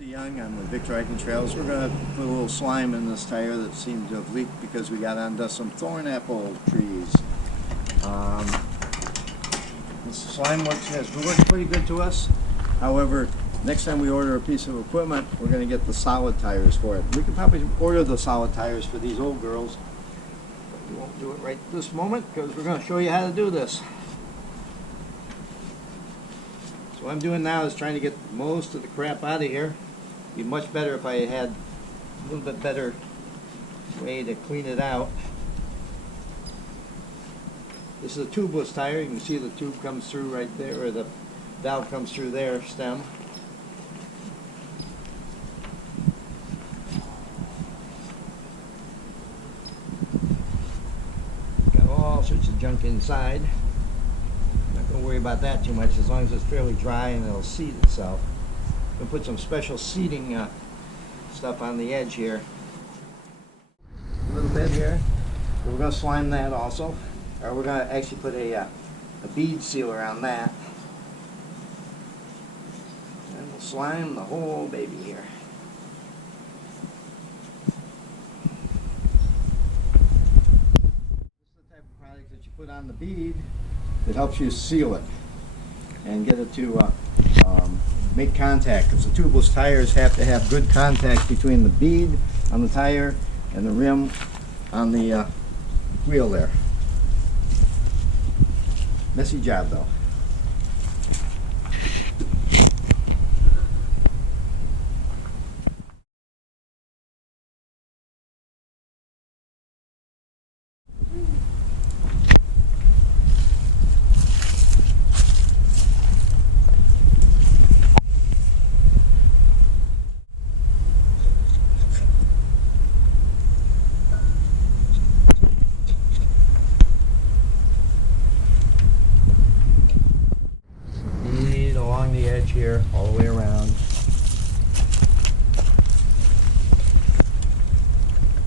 Young on the Victor Hiking Trails. We're going to put a little slime in this tire that seemed to have leaked because we got onto some thorn apple trees. This slime has worked pretty good to us. However, next time we order a piece of equipment, we're going to get the solid tires for it. We could probably order the solid tires for these old girls, but we won't do it right this moment because we're going to show you how to do this. So what I'm doing now is trying to get most of the crap out of here. It'd be much better if I had a little bit better way to clean it out. This is a tubeless tire. You can see the tube comes through right there, or the valve comes through there, stem. Got all sorts of junk inside. Not going to worry about that too much as long as it's fairly dry and it'll seat itself. We'll put some special seating stuff on the edge here. A little bit here. So we're going to slime that also. Or we're going to actually put a bead sealer on that. And we'll slime the whole baby here. This is the type of product that you put on the bead that helps you seal it and get it to make contact, because the tubeless tires have to have good contact between the bead on the tire and the rim on the wheel there. Messy job though. The edge here, all the way around.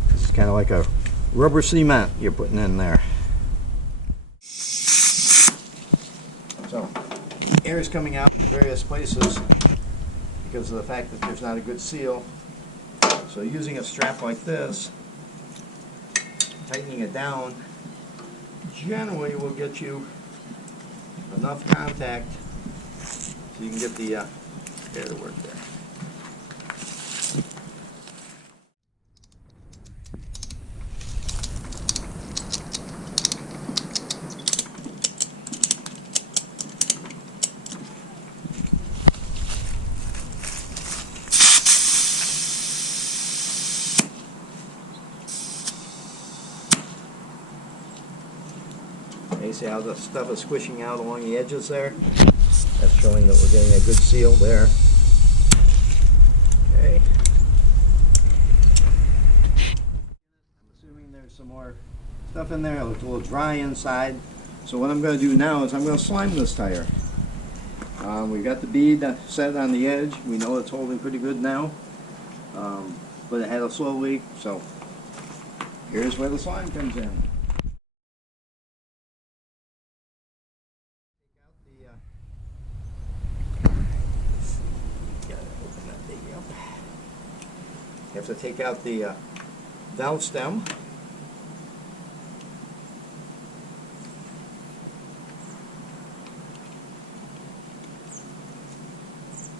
This is kind of like a rubber cement you're putting in there. So, air is coming out in various places because of the fact that there's not a good seal. So using a strap like this, tightening it down, generally will get you enough contact so you can get the air to work there. You see how the stuff is squishing out along the edges there? That's showing that we're getting a good seal there. Okay. I'm assuming there's some more stuff in there. It looks a little dry inside. So what I'm going to do now is I'm going to slime this tire. We've got the bead set on the edge. We know it's holding pretty good now. But it had a slow leak, so here's where the slime comes in. You have to take out the valve stem.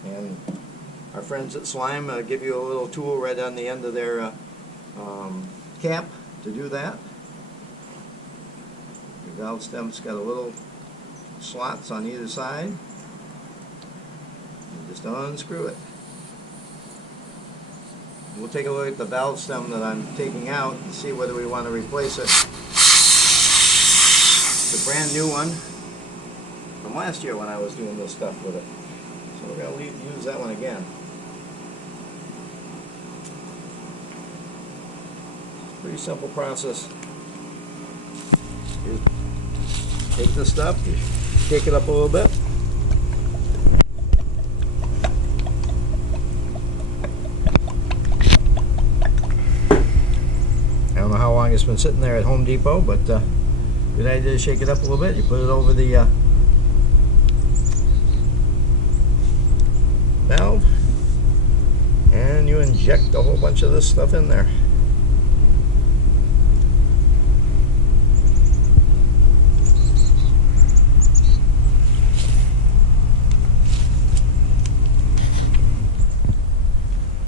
And our friends at Slime give you a little tool right on the end of their cap to do that. The valve stem's got a little slots on either side. You just unscrew it. We'll take a look at the valve stem that I'm taking out and see whether we want to replace it. It's a brand new one from last year when I was doing this stuff with it. So we're going to use that one again. Pretty simple process. You take this stuff, you shake it up a little bit. I don't know how long it's been sitting there at Home Depot, but good idea to shake it up a little bit. You put it over the valve, inject a whole bunch of this stuff in there.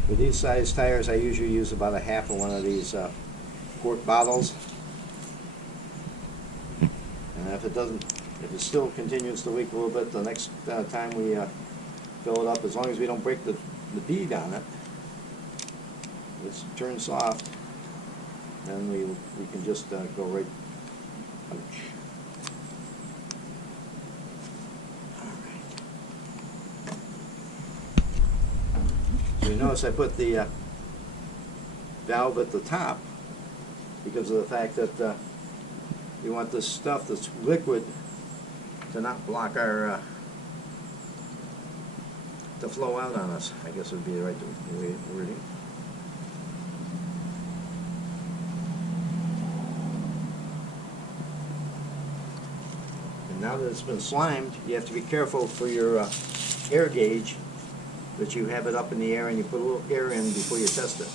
For these size tires, I usually use about a half of one of these quart bottles. And if it still continues to leak a little bit, the next time we fill it up, as long as we don't break the bead on it, it's turned soft, then we can just go right. Ouch. So you notice I put the valve at the top because of the fact that we want this stuff that's liquid to not block our to flow out on us, I guess would be the right wording. And now that it's been slimed, you have to be careful for your air gauge that you have it up in the air and you put a little air in before you test it.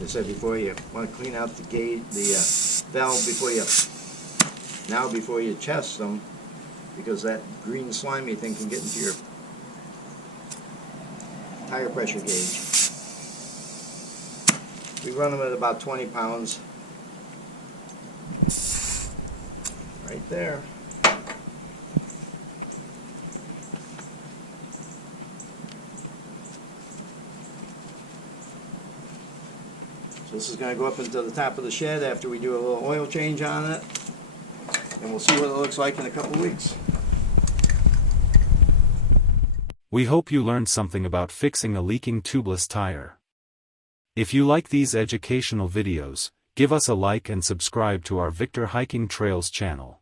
I said before, you want to clean out the valve before you test them, because that green slimy thing can get into your tire pressure gauge. We run them at about 20 pounds. Right there. This is going to go up into the top of the shed after we do a little oil change on it, and we'll see what it looks like in a couple weeks. We hope you learned something about fixing a leaking tubeless tire. If you like these educational videos, give us a like and subscribe to our Victor Hiking Trails channel.